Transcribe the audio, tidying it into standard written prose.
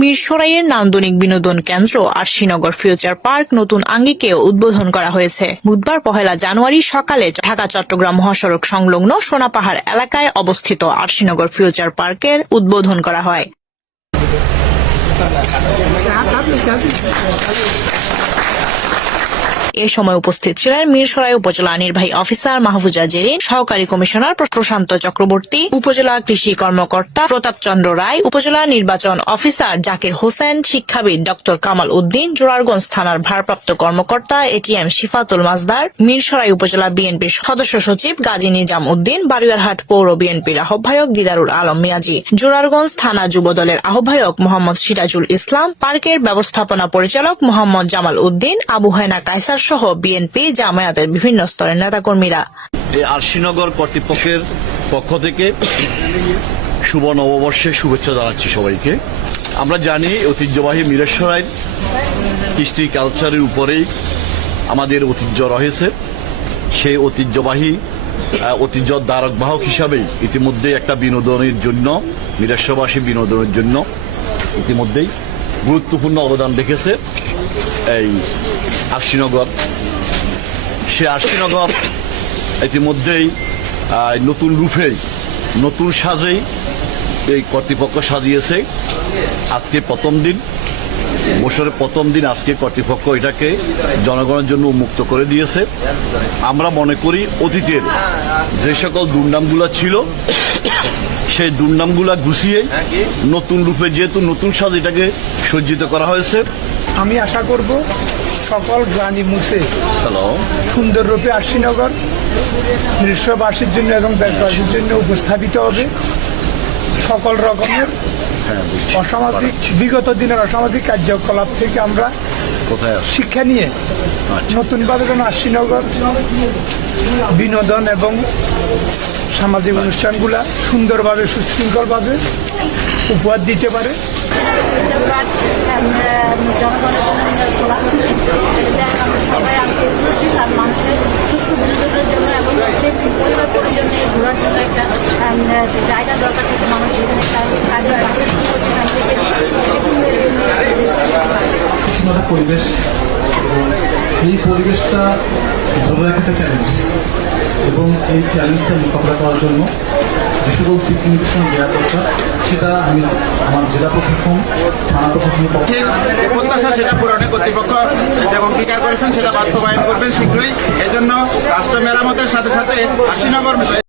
মিরসরাইয়ের নান্দনিক বিনোদন কেন্দ্র আরশিনগর ফিউচার পার্ক নতুন আঙ্গিকে উদ্বোধন করা হয়েছে। বুধবার 1 জানুয়ারি সকালে ঢাকা চট্টগ্রাম মহাসড়ক সংলগ্ন সোনাপাহাড় এলাকায় অবস্থিত আরশিনগর ফিউচার পার্কের উদ্বোধন করা হয়। এ সময় উপস্থিত ছিলেন মিরসরাই উপজেলা নির্বাহী অফিসার মাহফুজা জেরিন, সহকারী কমিশনার প্রশান্ত চক্রবর্তী, উপজেলা কৃষি কর্মকর্তা প্রতাপ চন্দ্র রায়, উপজেলা নির্বাচন অফিসার জাকির হোসেন, শিক্ষাবিদ ডক্টর কামাল উদ্দিন, জোরারগঞ্জ থানার ভারপ্রাপ্ত কর্মকর্তা এটিএম শিফাতুল মাজদার, মিরসরাই উপজেলা বিএনপির সদস্য সচিব গাজী নিজাম উদ্দিন, বাড়িয়ারহাট পৌর বিএনপির আহ্বায়ক দিদারুল আলম মিয়াজি, জোরারগঞ্জ থানা যুবদলের আহ্বায়ক মোহাম্মদ সিরাজুল ইসলাম, পার্কের ব্যবস্থাপনা পরিচালক মোহাম্মদ জামাল উদ্দিন, আবু হেনা কায়সার সহ বিএনপি জামায়াতের বিভিন্ন স্তরের নেতাকর্মীরা। এই আরশিনগর কর্তৃপক্ষের পক্ষ থেকে শুভ নববর্ষের শুভেচ্ছা জানাচ্ছি সবাইকে। আমরা জানি ঐতিহ্যবাহী মিরসরাইয়ের কৃষ্টি কালচারের উপরেই আমাদের ঐতিহ্য রয়েছে। সেই ঐতিহ্য ধারক বাহক হিসাবেই ইতিমধ্যে একটা বিনোদনের জন্য মিরসরাইবাসী বিনোদনের জন্য ইতিমধ্যেই গুরুত্বপূর্ণ অবদান রেখেছে এই আরশিনগর। সে আরশিনগর ইতিমধ্যেই নতুন রূপেই নতুন সাজেই এই কর্তৃপক্ষ সাজিয়েছে। আজকে প্রথম দিন, বছরের প্রথম দিন আজকে কর্তৃপক্ষ এটাকে জনগণের জন্য উন্মুক্ত করে দিয়েছে। আমরা মনে করি অতীতের যে সকল দুর্নামগুলো ছিল সেই দুর্নামগুলা গুছিয়ে নতুন রূপে, যেহেতু নতুন সাজ এটাকে সজ্জিত করা হয়েছে, আমি আশা করব সকল গ্লানি মুছে সুন্দর রূপে আরশিনগর মিরসরাইবাসীর জন্য এবং দেশবাসীর জন্য উপস্থাপিত হবে। সকল রকমের অসামাজিক বিগত দিনের অসামাজিক কার্যকলাপ থেকে আমরা শিক্ষা নিয়ে নতুনভাবে যেন আরশিনগর বিনোদন এবং সামাজিক অনুষ্ঠানগুলা সুন্দরভাবে সুশৃঙ্খলভাবে উপহার দিতে পারে। সবাই মানুষের সুস্থ বিনোদনের জন্য এবং পরিবার পরিজনের ঘোরার জন্য একটা জায়গা দরকার থেকে মানুষ পরিবেশ, এই পরিবেশটা ধরে রাখা একটা চ্যালেঞ্জ এবং এই চ্যালেঞ্জটা মোকাবিলা করার জন্য যে সকল দিক নির্দেশনা দেওয়া দরকার সেটা আমি আমার জেলা প্রশাসন, থানা প্রশাসনের প্রত্যাশা সেটা পূরণে কর্তৃপক্ষ যে অঙ্গীকার করেছেন সেটা বাস্তবায়ন করবেন শীঘ্রই। এজন্য রাষ্ট্র মেরামতের সাথে সাথে আরশিনগর